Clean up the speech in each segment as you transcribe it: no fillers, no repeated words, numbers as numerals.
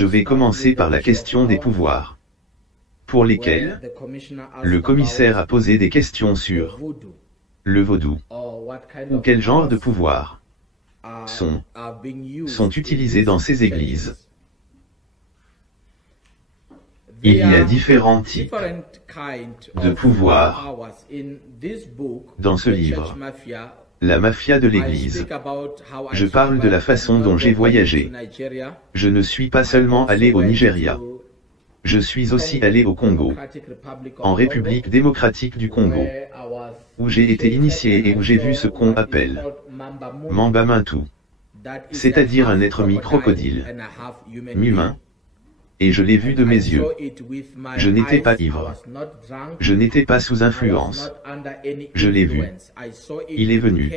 Je vais commencer par la question des pouvoirs, pour lesquels le commissaire a posé des questions sur le vaudou, ou quel genre de pouvoirs sont utilisés dans ces églises. Il y a différents types de pouvoirs dans ce livre, la mafia de l'Église. Je parle de la façon dont j'ai voyagé. Je ne suis pas seulement allé au Nigeria. Je suis aussi allé au Congo, en République démocratique du Congo, où j'ai été initié et où j'ai vu ce qu'on appelle Mamba Mintou, c'est-à-dire un être mi-crocodile, mi-humain, et je l'ai vu de mes yeux. Je n'étais pas ivre. Je n'étais pas sous influence. Je l'ai vu. Il est venu.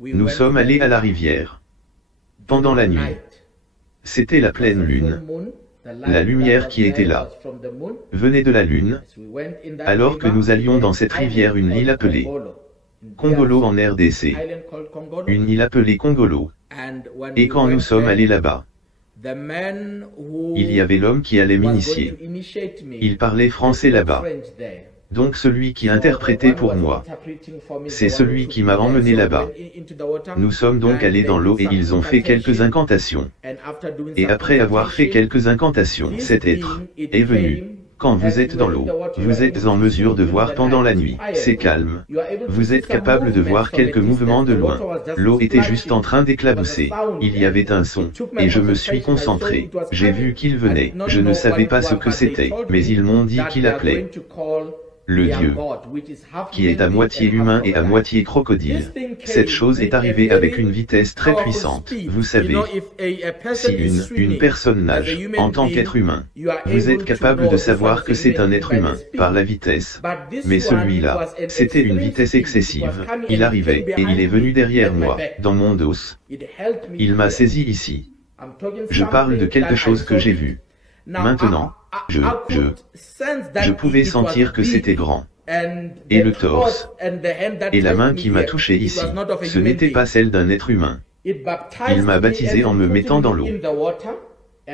Nous sommes allés à la rivière. Pendant la nuit. C'était la pleine lune. La lumière qui était là venait de la lune, alors que nous allions dans cette rivière, une île appelée Kongolo en RDC. Une île appelée Kongolo. Et quand nous sommes allés là-bas, il y avait l'homme qui allait m'initier. Il parlait français là-bas. Donc celui qui interprétait pour moi, c'est celui qui m'a emmené là-bas. Nous sommes donc allés dans l'eau et ils ont fait quelques incantations. Et après avoir fait quelques incantations, cet être est venu. Quand vous êtes dans l'eau, vous êtes en mesure de voir pendant la nuit. C'est calme. Vous êtes capable de voir quelques mouvements de loin. L'eau était juste en train d'éclabousser. Il y avait un son. Et je me suis concentré. J'ai vu qu'il venait. Je ne savais pas ce que c'était. Mais ils m'ont dit qu'il appelait le Dieu, qui est à moitié humain et à moitié crocodile. Cette chose est arrivée avec une vitesse très puissante. Vous savez, si une personne nage en tant qu'être humain, vous êtes capable de savoir que c'est un être humain, par la vitesse. Mais celui-là, c'était une vitesse excessive. Il arrivait, et il est venu derrière moi, dans mon dos. Il m'a saisi ici. Je parle de quelque chose que j'ai vu. Maintenant, je pouvais sentir que c'était grand. Et le torse, et la main qui m'a touché ici, ce n'était pas celle d'un être humain. Il m'a baptisé en me mettant dans l'eau.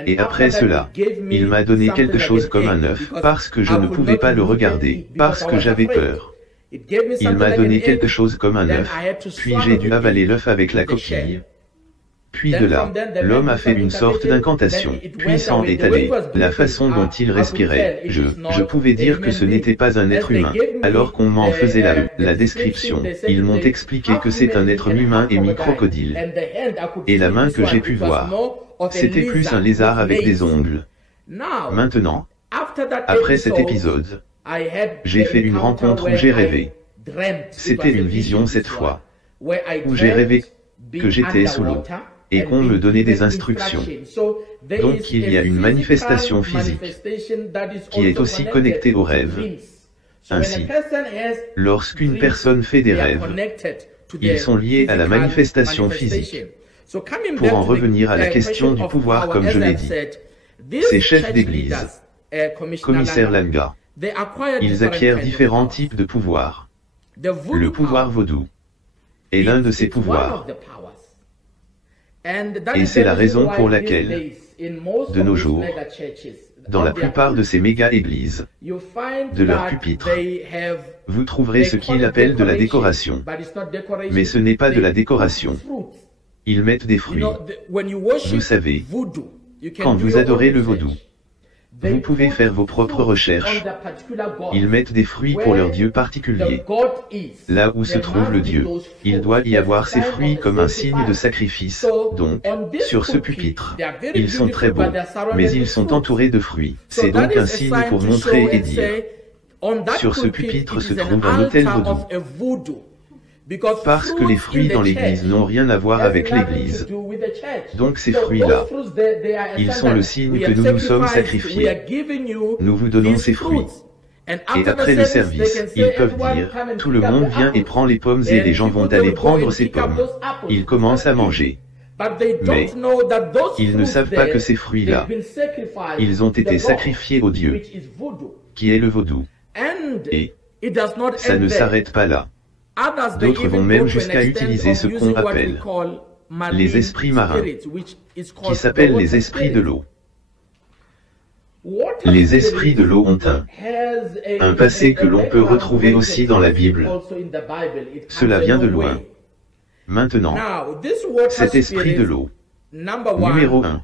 Et après cela, il m'a donné quelque chose comme un œuf, parce que je ne pouvais pas le regarder, parce que j'avais peur. Il m'a donné quelque chose comme un œuf, puis j'ai dû avaler l'œuf avec la coquille. Puis de là, l'homme a fait une sorte d'incantation, puis s'en est allé. La façon dont il respirait, je pouvais dire que ce n'était pas un être humain. Alors qu'on m'en faisait la description, ils m'ont expliqué que c'est un être mi-humain et mi-crocodile. Et la main que j'ai pu voir, c'était plus un lézard avec des ongles. Maintenant, après cet épisode, j'ai fait une rencontre où j'ai rêvé. C'était une vision cette fois, où j'ai rêvé que j'étais sous l'eau, et qu'on me donnait des instructions. Donc il y a une manifestation physique, qui est aussi connectée aux rêves. Ainsi, lorsqu'une personne fait des rêves, ils sont liés à la manifestation physique. Pour en revenir à la question du pouvoir, comme je l'ai dit, ces chefs d'église, commissaire Langa, ils acquièrent différents types de pouvoirs. Le pouvoir vaudou est l'un de ces pouvoirs. Et c'est la raison pour laquelle, de nos jours, dans la plupart de ces méga-églises, de leurs pupitres, vous trouverez ce qu'ils appellent de la décoration. Mais ce n'est pas de la décoration. Ils mettent des fruits. Vous savez, quand vous adorez le vaudou, vous pouvez faire vos propres recherches. Ils mettent des fruits pour leur dieu particulier. Là où se trouve le dieu, il doit y avoir ces fruits comme un signe de sacrifice. Donc, sur ce pupitre, ils sont très beaux, mais ils sont entourés de fruits. C'est donc un signe pour montrer et dire, sur ce pupitre se trouve un autel vaudou. Parce que les fruits dans l'église n'ont rien à voir avec l'église. Donc ces fruits-là, ils sont le signe que nous nous sommes sacrifiés. Nous vous donnons ces fruits. Et après le service, ils peuvent dire, tout le monde vient et prend les pommes et les gens vont aller prendre ces pommes. Ils commencent à manger. Mais, ils ne savent pas que ces fruits-là, ils ont été sacrifiés au Dieu, qui est le vaudou. Et, ça ne s'arrête pas là. D'autres vont même jusqu'à utiliser ce qu'on appelle les esprits marins, qui s'appellent les esprits de l'eau. Les esprits de l'eau ont un passé que l'on peut retrouver aussi dans la Bible. Cela vient de loin. Maintenant, cet esprit de l'eau, numéro 1.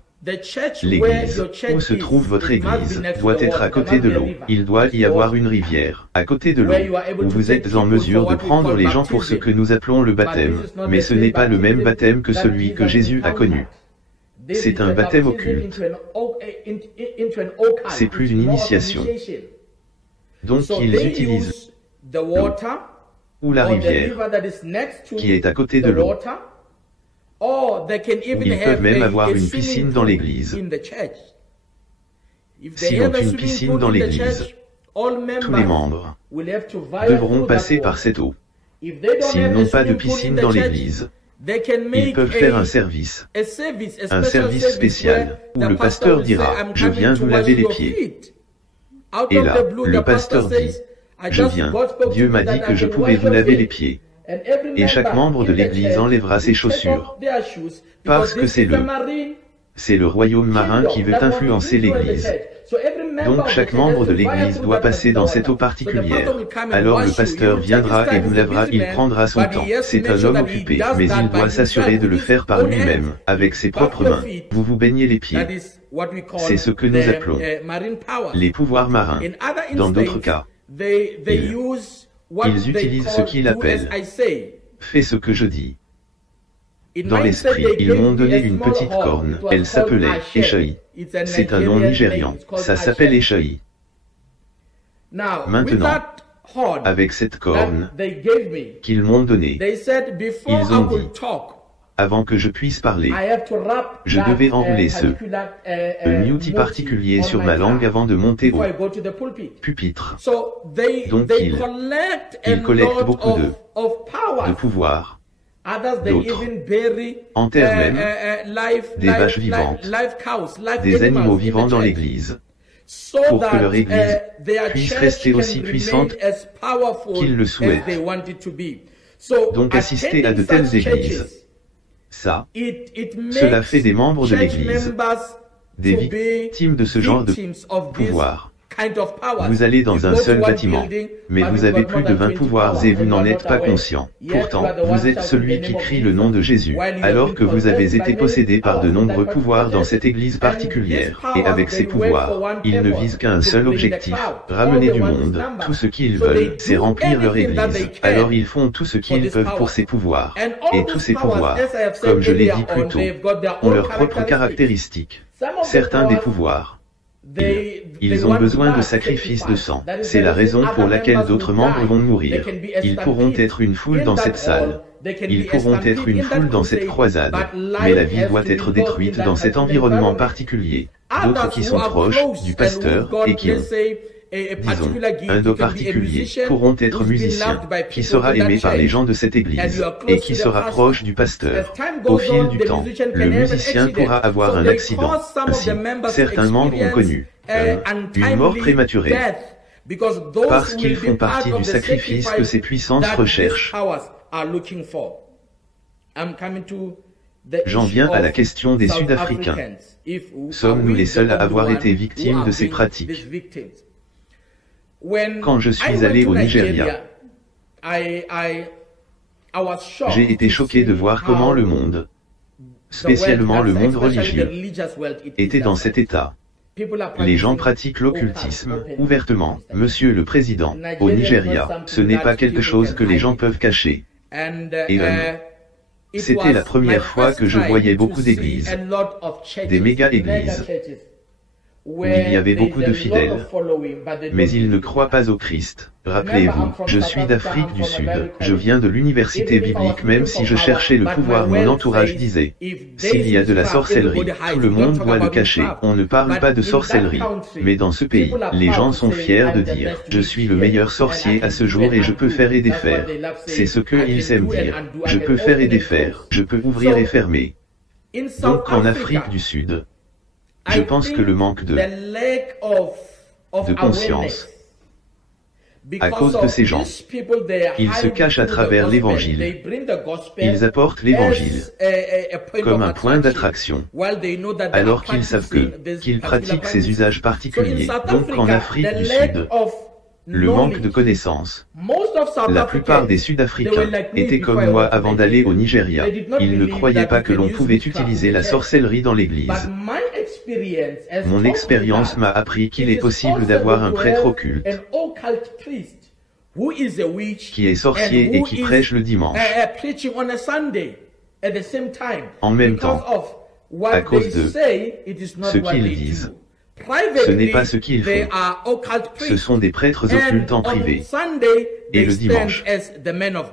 L'église, où se trouve votre église, doit être à côté de l'eau. Il doit y avoir une rivière, à côté de l'eau, où vous êtes en mesure de prendre les gens pour ce que nous appelons le baptême, mais ce n'est pas le même baptême que celui que Jésus a connu. C'est un baptême occulte. C'est plus une initiation. Donc ils utilisent l'eau, ou la rivière, qui est à côté de l'eau. Ils peuvent même avoir une piscine dans l'église. S'ils ont une piscine dans l'église, tous les membres devront passer par cette eau. S'ils n'ont pas de piscine dans l'église, ils peuvent faire un service spécial, où le pasteur dira « Je viens vous laver les pieds ». Et là, le pasteur dit « Je viens, Dieu m'a dit que je pourrais vous laver les pieds ». Et chaque membre de l'église enlèvera ses chaussures, parce que c'est le royaume marin qui veut influencer l'église. Donc chaque membre de l'église doit passer dans cette eau particulière. Alors le pasteur viendra et vous lavera, il prendra son temps. C'est un homme occupé, mais il doit s'assurer de le faire par lui-même, avec ses propres mains. Vous vous baignez les pieds. C'est ce que nous appelons les pouvoirs marins. Dans d'autres cas, ils utilisent ce qu'ils appellent « fais ce que je dis ». Dans l'esprit, ils m'ont donné une petite corne, elle s'appelait Échaï. C'est un nom nigérian, ça s'appelle Échaï. Maintenant, avec cette corne qu'ils m'ont donnée, ils ont dit, avant que je puisse parler, je devais enrouler un outil particulier sur ma langue avant de monter au pupitre. Donc ils collectent beaucoup de pouvoir. D'autres enterrent même des vaches vivantes, des animaux vivants dans l'église, pour que leur église puisse rester aussi puissante qu'ils le souhaitent. Donc assister à de telles églises, cela fait des membres de l'église des victimes de ce genre de pouvoir. Vous allez dans un seul bâtiment, mais vous avez plus de 20 pouvoirs et vous n'en êtes pas conscient. Pourtant, vous êtes celui qui crie le nom de Jésus, alors que vous avez été possédé par de nombreux pouvoirs dans cette église particulière. Et avec ces pouvoirs, ils ne visent qu'un seul objectif, ramener du monde. Tout ce qu'ils veulent, c'est remplir leur église. Alors ils font tout ce qu'ils peuvent pour ces pouvoirs. Et tous ces pouvoirs, comme je l'ai dit plus tôt, ont leurs propres caractéristiques. Certains des pouvoirs, ils ont besoin de sacrifices de sang. C'est la raison pour laquelle d'autres membres vont mourir. Ils pourront être une foule dans cette salle. Ils pourront être une foule dans cette croisade. Mais la vie doit être détruite dans cet environnement particulier. D'autres qui sont proches du pasteur et qui ont, disons, un don particulier, pourront être musiciens, qui sera aimé par les gens de cette église, et qui sera proche du pasteur. Au fil du temps, le musicien pourra avoir un accident. Ainsi, certains membres ont connu une mort prématurée, parce qu'ils font partie du sacrifice que ces puissances recherchent. J'en viens à la question des Sud-Africains. Sommes-nous les seuls à avoir été victimes de ces pratiques? Quand je suis allé au Nigeria, j'ai été choqué de voir comment le monde, spécialement le monde religieux, était dans cet état. Les gens pratiquent l'occultisme ouvertement. Monsieur le Président, au Nigeria, ce n'est pas quelque chose que les gens peuvent cacher. Et c'était la première fois que je voyais beaucoup d'églises, des méga-églises, où il y avait beaucoup de fidèles, mais ils ne croient pas au Christ. Rappelez-vous, je suis d'Afrique du Sud, je viens de l'université biblique. Même si je cherchais le pouvoir, mon entourage disait, s'il y a de la sorcellerie, tout le monde doit le cacher. On ne parle pas de sorcellerie. Mais dans ce pays, les gens sont fiers de dire, je suis le meilleur sorcier à ce jour et je peux faire et défaire. C'est ce qu'ils aiment dire. Je peux faire et défaire, je peux ouvrir et fermer. Donc en Afrique du Sud, je pense que le manque de conscience À cause de ces gens, ils se cachent à travers l'Évangile. Ils apportent l'Évangile comme un point d'attraction, alors qu'ils savent qu'ils pratiquent ces usages particuliers. Donc en Afrique du Sud, le manque de connaissances. La plupart des Sud-Africains étaient comme moi avant d'aller au Nigeria. Ils ne croyaient pas que l'on pouvait utiliser la sorcellerie dans l'Église. Mon expérience m'a appris qu'il est possible d'avoir un prêtre occulte qui est sorcier et qui prêche le dimanche en même temps, à cause de ce qu'ils disent. Ce n'est pas ce qu'ils font. Ce sont des prêtres occultes en privé. Et le dimanche,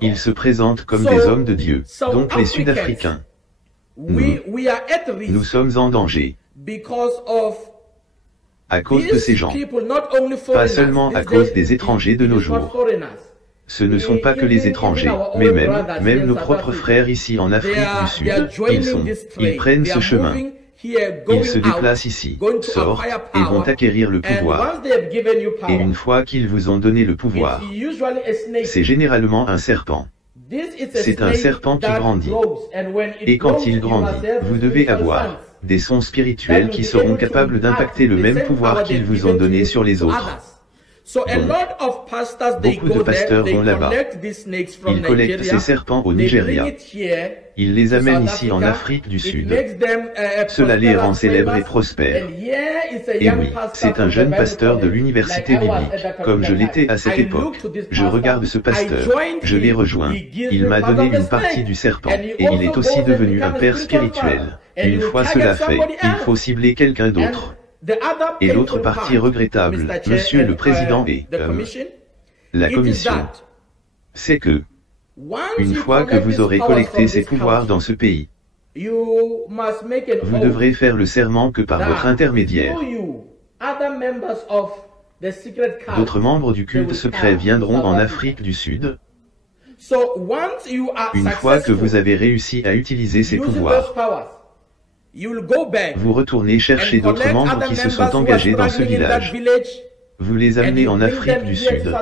ils se présentent comme des hommes de Dieu. Donc les Sud-Africains, nous sommes en danger à cause de ces gens, pas seulement à cause des étrangers de nos jours. Ce ne sont pas que les étrangers, mais même nos propres frères ici en Afrique du Sud. Ils prennent ce chemin. Ils se déplacent ici, sortent, et vont acquérir le pouvoir. Et une fois qu'ils vous ont donné le pouvoir, c'est généralement un serpent. C'est un serpent qui grandit. Et quand il grandit, vous devez avoir des sons spirituels qui seront capables d'impacter le même pouvoir qu'ils vous ont donné sur les autres. Donc, beaucoup de pasteurs vont là-bas. Ils collectent ces serpents au Nigeria. Ils les amènent ici en Afrique du Sud. Cela les rend célèbres et prospères. Et oui, c'est un jeune pasteur de l'université biblique, comme je l'étais à cette époque. Je regarde ce pasteur, je l'ai rejoint. Il m'a donné une partie du serpent, et il est aussi devenu un père spirituel. Une fois cela fait, il faut cibler quelqu'un d'autre. Et l'autre partie regrettable, Monsieur le Président et la Commission, c'est que, une fois que vous aurez collecté ces pouvoirs dans ce pays, vous devrez faire le serment que par votre intermédiaire, d'autres membres du culte secret viendront en Afrique du Sud. Une fois que vous avez réussi à utiliser ces pouvoirs, vous retournez chercher d'autres membres qui se sont engagés dans ce village. Vous les amenez en Afrique du Sud.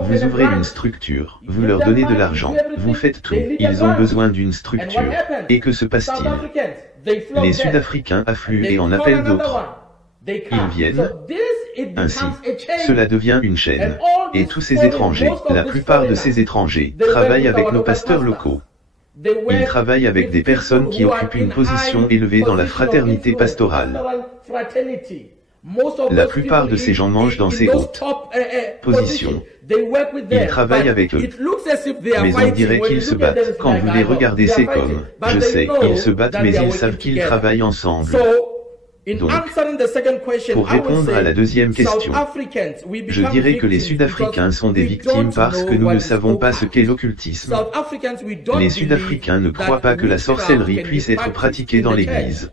Vous ouvrez une structure, vous leur donnez de l'argent, vous faites tout. Ils ont besoin d'une structure. Et que se passe-t-il? Les Sud-Africains affluent et en appellent d'autres. Ils viennent. Ainsi, cela devient une chaîne. Et tous ces étrangers, la plupart de ces étrangers, travaillent avec nos pasteurs locaux. Ils travaillent avec des personnes qui occupent une position élevée dans la fraternité pastorale. La plupart de ces gens mangent dans ces hautes positions. Ils travaillent avec eux. Mais on dirait qu'ils se battent. Quand vous les regardez, c'est comme, je sais, ils se battent mais ils savent qu'ils travaillent ensemble. Donc, pour répondre à la deuxième question, je dirais que les Sud-Africains sont des victimes parce que nous ne savons pas ce qu'est l'occultisme. Les Sud-Africains ne croient pas que la sorcellerie puisse être pratiquée dans l'Église.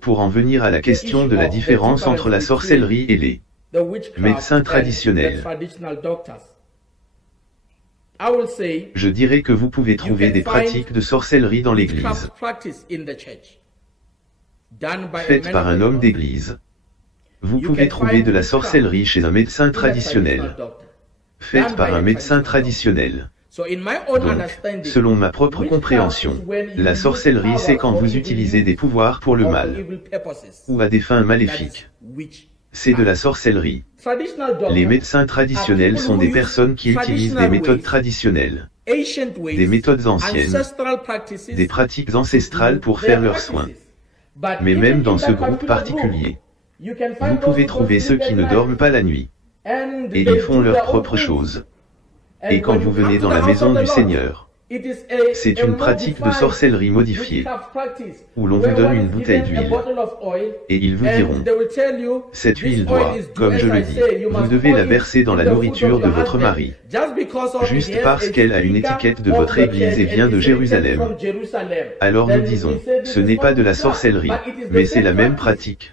Pour en venir à la question de la différence entre la sorcellerie et les médecins traditionnels, je dirais que vous pouvez trouver des pratiques de sorcellerie dans l'Église, faites par un homme d'église. Vous pouvez trouver de la sorcellerie chez un médecin traditionnel, faite par un médecin traditionnel. Donc, selon ma propre compréhension, la sorcellerie c'est quand vous utilisez des pouvoirs pour le mal, ou à des fins maléfiques. C'est de la sorcellerie. Les médecins traditionnels sont des personnes qui utilisent des méthodes traditionnelles, des méthodes anciennes, des pratiques ancestrales pour faire leurs soins. Mais même dans ce groupe particulier, vous pouvez trouver ceux qui ne dorment pas la nuit, et ils font leurs propres choses. Et quand vous venez dans la maison du Seigneur, c'est une pratique de sorcellerie modifiée, où l'on vous donne une bouteille d'huile, et ils vous diront, cette huile doit, comme je le dis, vous devez la verser dans la nourriture de votre mari, juste parce qu'elle a une étiquette de votre église et vient de Jérusalem. Alors nous disons, ce n'est pas de la sorcellerie, mais c'est la même pratique.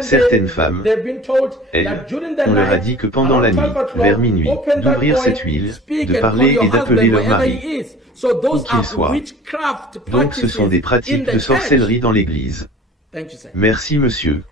Certaines femmes, elles, on leur a dit que pendant la nuit, vers minuit, d'ouvrir cette huile, de parler et d'appeler leur mari, où qu'il soit. Donc ce sont des pratiques de sorcellerie dans l'Église. Merci monsieur.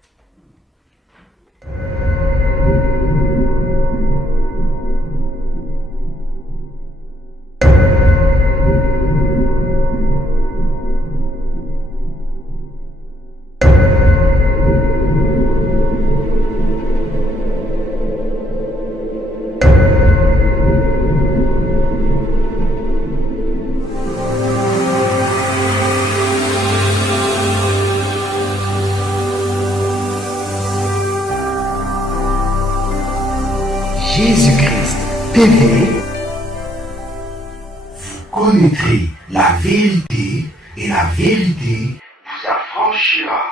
Jésus-Christ TV. Vous connaîtrez la vérité et la vérité vous affranchira.